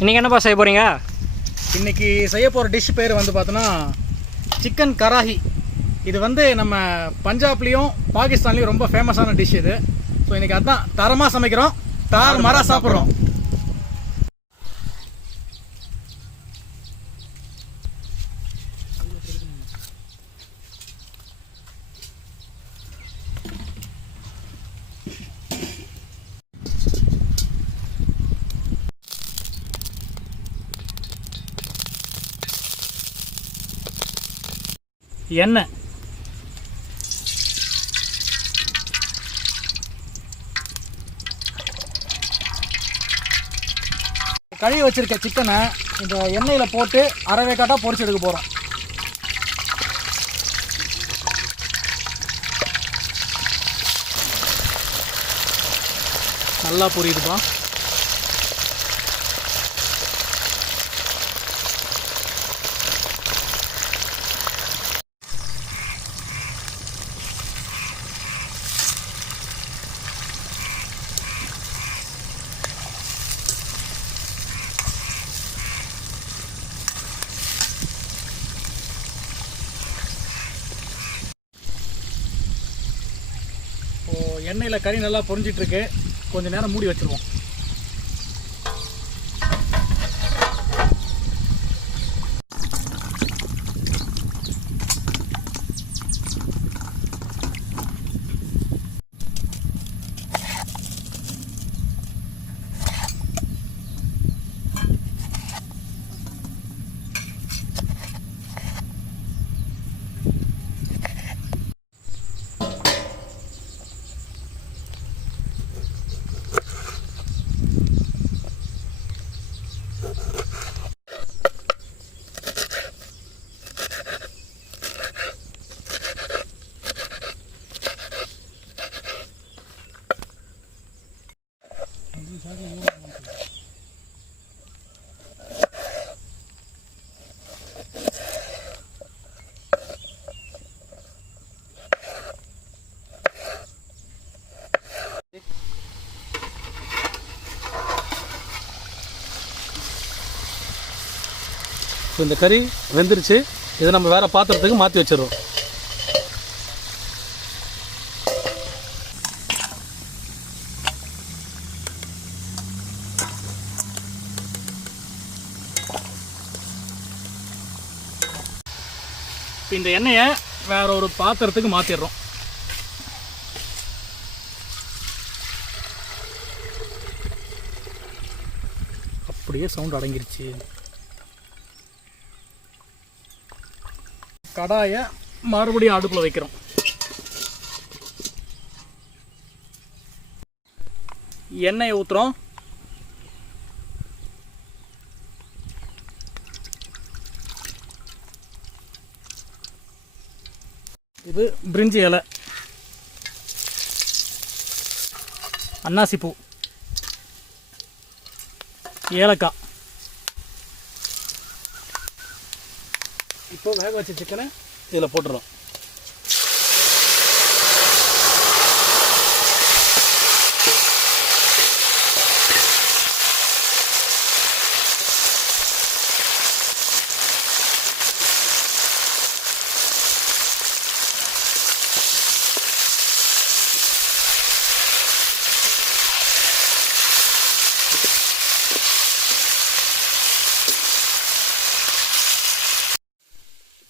இன்றைக்கி என்னப்பா செய்ய போகிறீங்க? இன்றைக்கி செய்ய போகிற டிஷ் பேர் வந்து பார்த்தோன்னா சிக்கன் கராஹி. இது வந்து நம்ம பஞ்சாப்லேயும் பாகிஸ்தான்லேயும் ரொம்ப ஃபேமஸான டிஷ் இது. ஸோ இன்றைக்கி அதுதான் தரமாக சமைக்கிறோம், தாறுமாறாக சாப்பிட்றோம். எண்ணெய், கழுவி வச்சிருக்க சிக்கனை இந்த எண்ணெயில் போட்டு அரைவேக்காட்டாக பொரிச்சு எடுக்க போகிறோம். நல்லா புரியுதுப்பா. எண்ணெயில் கறி நல்லா பொரிஞ்சிட்ருக்கு. கொஞ்சம் நேரம் மூடி வச்சுருவோம். இந்த கறி வெந்துருச்சு. இதை நம்ம வேறு பாத்திரத்துக்கு மாற்றி வச்சிடுறோம். இந்த எண்ணெயை வேற ஒரு பாத்திரத்துக்கு மாற்றிடுறோம். அப்படியே சவுண்ட் அடங்கிருச்சு. கடாயை மறுபடியும் அடுப்பில் வைக்கிறோம். எண்ணெயை ஊற்றுறோம். இது பிரிஞ்சி இலை, அன்னாசிப்பூ, ஏலக்காய். இப்போ வேக வச்ச சிக்கனை இதில் போட்டுறோம்.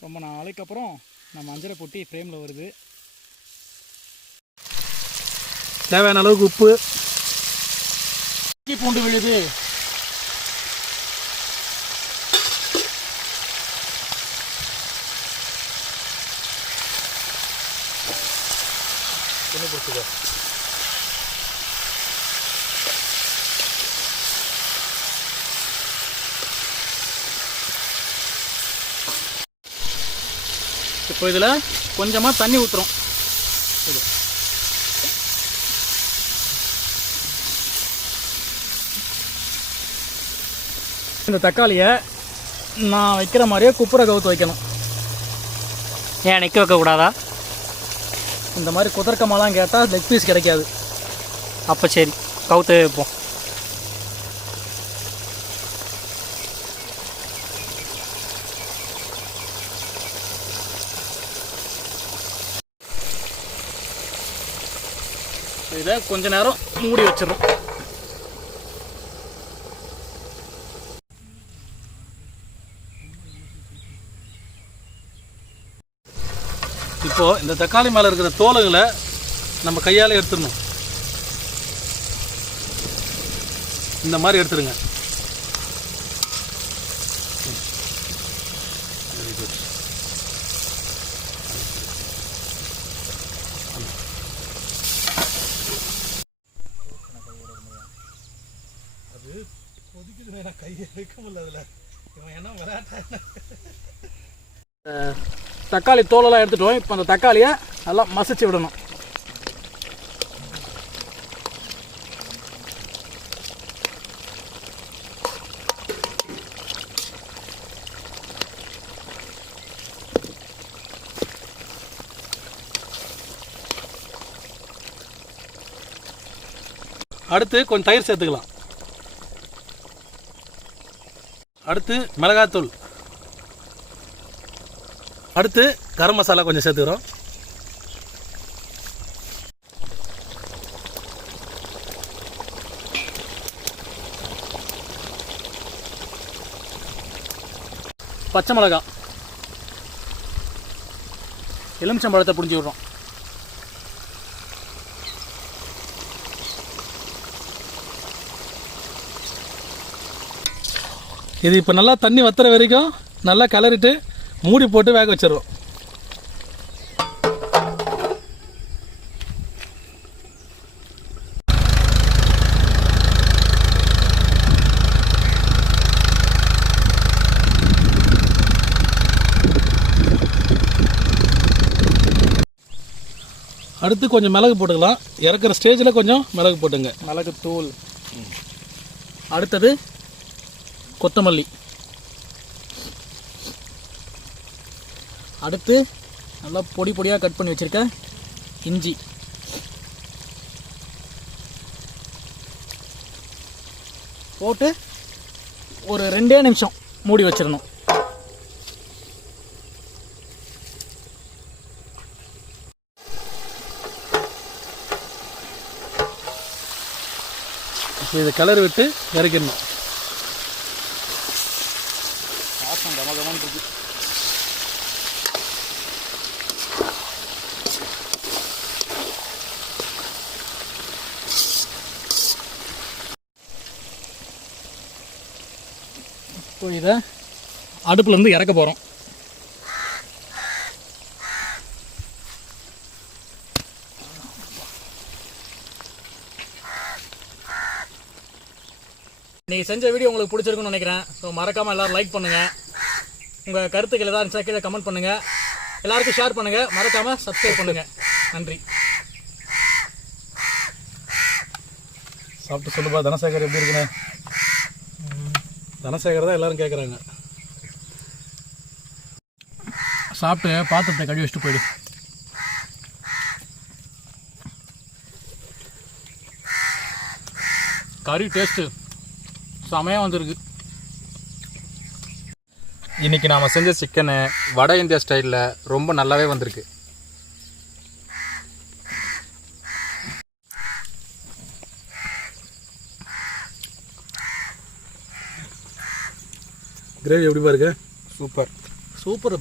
ரொம்ப நாளைக்கு அப்புறம் நம்ம அஞ்சரை பொட்டி ஃப்ரேமில் வருது. தேவையான அளவுக்கு உப்பு, இஞ்சி பூண்டு விழுது, பிடிச்சிக்கோ. இப்போ இதில் கொஞ்சமாக தண்ணி ஊற்றுறோம். இந்த தக்காளியை நான் வைக்கிற மாதிரியே குப்புரை கவுத்து வைக்கணும். ஏன் நிற்க வைக்கக்கூடாதா? இந்த மாதிரி குதர்க்கமாலாம் கேட்டால் லெக் பீஸ் கிடைக்காது. அப்போ சரி, கவுத்து வைப்போம். இதை கொஞ்ச நேரம் மூடி வச்சிடறோம். இப்போது இந்த தக்காளி மேலே இருக்கிற தோலுகளை நம்ம கையால் எடுத்துடணும். இந்த மாதிரி எடுத்துருங்க. Very good. அது கொதிக்குது, நான் கையை வைக்க முடியல. அதில் இவன் என்ன விளையாட்ட. தக்காளி தோலெல்லாம் எடுத்துட்டோம். இப்போ அந்த தக்காளியை நல்லா மசிச்சு விடணும். அடுத்து கொஞ்சம் தயிர் சேர்த்துக்கலாம். அடுத்து மிளகாத்தூள். அடுத்து கரம் மசாலா கொஞ்சம் சேர்த்துக்கிறோம். பச்சை மிளகாய், எலுமிச்சம்பழத்தை புழிஞ்சு விடுறோம். இது இப்போ நல்லா தண்ணி வத்துற வரைக்கும் நல்லா கிளறிட்டு மூடி போட்டு வேக வச்சிடுறோம். அடுத்து கொஞ்சம் மிளகு போட்டுக்கலாம். இறக்குற ஸ்டேஜில் கொஞ்சம் மிளகு போட்டுங்க. மிளகு தூள். அடுத்தது கொத்தமல்லி. அடுத்து நல்லா பொடி பொடியாக கட் பண்ணி வச்சுருக்க இஞ்சி. போட்டு ஒரு 2 நிமிஷம் மூடி வச்சிடணும். இதை கலர் விட்டு இறக்கிடணும். வாசம் கமகமான்னு இருக்கு. இப்போ இதை அடுப்புலேருந்து இறக்க போகிறோம். நீங்கள் செஞ்ச வீடியோ உங்களுக்கு பிடிச்சிருக்குன்னு நினைக்கிறேன். ஸோ மறக்காமல் எல்லோரும் லைக் பண்ணுங்கள். உங்கள் கருத்துக்கள் ஏதாவது இருந்துச்சா கீழே கமெண்ட் பண்ணுங்கள். எல்லாருக்கும் ஷேர் பண்ணுங்கள். மறக்காமல் சப்ஸ்கிரைப் பண்ணுங்கள். நன்றி. சாப்பிட்டு சொல்லுப்பா தனசேகர் எப்படி இருக்குன்னு. தனசேகர் தான் எல்லோரும் கேட்குறாங்க. சாப்பிட்டு பாத்திரத்தை கழுவி வச்சுட்டு போயிடு. கறி டேஸ்ட்டு செமையாக வந்திருக்கு. இன்றைக்கி நாம் செஞ்ச சிக்கனு வட இந்தியா ஸ்டைலில் ரொம்ப நல்லாவே வந்திருக்கு. கிரேவி எப்படி பாருங்க. Super super.